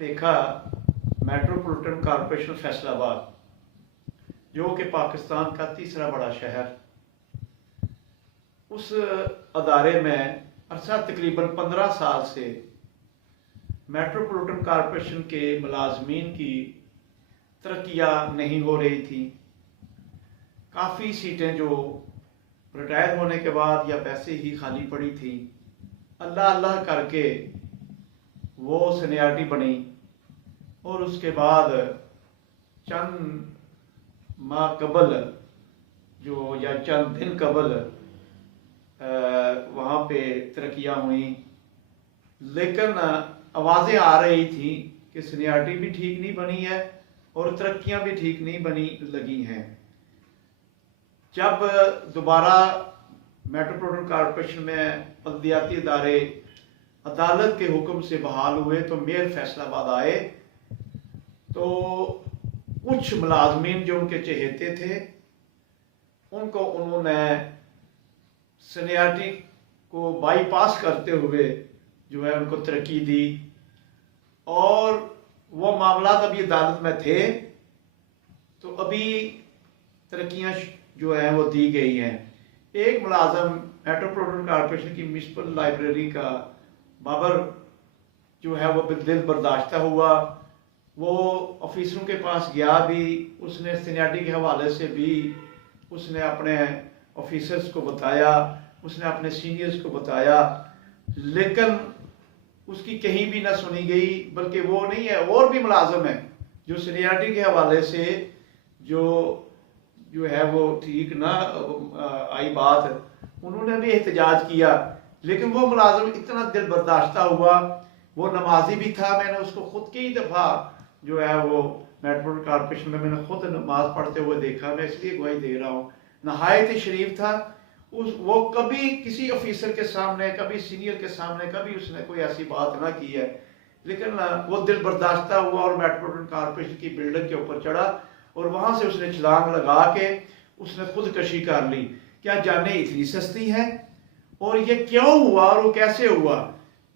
देखा metropolitan corporation Faisalabad, जो कि पाकिस्तान का तीसरा बड़ा शहर, उस अदारे में अरसा तकरीबन 15 साल से मेट्रोपॉलिटन कॉरपोरेशन के मुलाजमीन की तरक्कियाँ नहीं हो रही थी। काफ़ी सीटें जो रिटायर होने के बाद या वैसे ही खाली पड़ी थी, अल्लाह अल्लाह करके वो सीनियरिटी बनी और उसके बाद चंद माह कबल जो या चंद दिन कबल वहाँ पे तरक्कियाँ हुई, लेकिन आवाज़ें आ रही थी कि सीनियरिटी भी ठीक नहीं बनी है और तरक्कियाँ भी ठीक नहीं बनी लगी हैं। जब दोबारा मेट्रोपॉलिटन कॉरपोरेशन में बल्दियाती इदारे अदालत के हुक्म से बहाल हुए तो मेयर फैसलाबाद आए, तो कुछ मुलाजमीन जो उनके चहेते थे उनको उन्होंने सीनियरिटी को बाईपास करते हुए जो है उनको तरक्की दी और वो मामला अभी अदालत में थे, तो अभी तरक्कियाँ जो है वो दी गई हैं। एक मुलाजम मेट्रोपॉलिटन कॉरपोरेशन की म्युनिसिपल लाइब्रेरी का बाबर जो है वो दिल बर्दाश्त हुआ, वो ऑफिसरों के पास गया भी, उसने सीनियरिटी के हवाले से भी उसने अपने ऑफिसर्स को बताया, उसने अपने सीनियर्स को बताया, लेकिन उसकी कहीं भी ना सुनी गई। बल्कि वो नहीं है, और भी मुलाजम है जो सीनियरिटी के हवाले से जो है वो ठीक ना आई बात, उन्होंने भी एहतजाज किया, लेकिन वो मुलाजम इतना दिल बर्दाश्त हुआ, वो नमाजी भी था। मैंने उसको खुद कई दफ़ा जो है वो मेट्रोपॉलिटन कॉरपोरेशन में मैंने खुद नमाज पढ़ते हुए देखा, मैं इसलिए गवाही दे रहा हूँ। नहायत ही शरीफ था, वो कभी किसी ऑफिसर के सामने, कभी सीनियर के सामने, कभी उसने कोई ऐसी बात ना की है, लेकिन वो दिल बर्दाश्त हुआ और मेट्रोपॉलिटन कॉरपोरेशन की बिल्डिंग के ऊपर चढ़ा और वहाँ से उसने छलांग लगा के उसने खुदकशी कर ली। क्या जाने इतनी सस्ती है और ये क्यों हुआ और वो कैसे हुआ?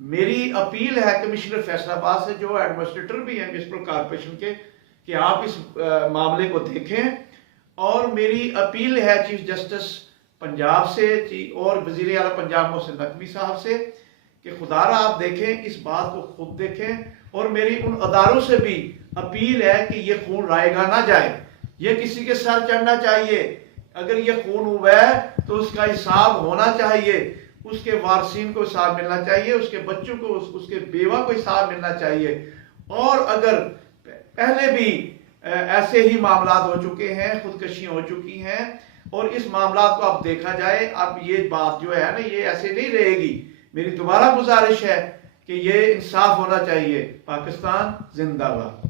मेरी अपील है कमिश्नर फैसलाबाद से, जो एडमिनिस्ट्रेटर भी हैं म्युनिसिपल कॉरपोरेशन के, कि आप इस मामले को देखें। और मेरी अपील है चीफ जस्टिस पंजाब से और वजीर आला पंजाब मोहसिन नकवी साहब से कि खुदारा आप देखें, इस बात को खुद देखें। और मेरी उन अदारों से भी अपील है कि ये खून रायगा ना जाए, ये किसी के सर चढ़ना चाहिए। अगर ये खून हुआ है तो उसका हिसाब होना चाहिए, उसके वारसीन को हिसाब मिलना चाहिए, उसके बच्चों को, उसके बेवा को हिसाब मिलना चाहिए। और अगर पहले भी ऐसे ही मामला हो चुके हैं, खुदकशियां हो चुकी हैं, और इस मामला को अब देखा जाए, अब ये बात जो है ना ये ऐसे नहीं रहेगी। मेरी दोबारा गुजारिश है कि ये इंसाफ होना चाहिए। पाकिस्तान जिंदाबाद।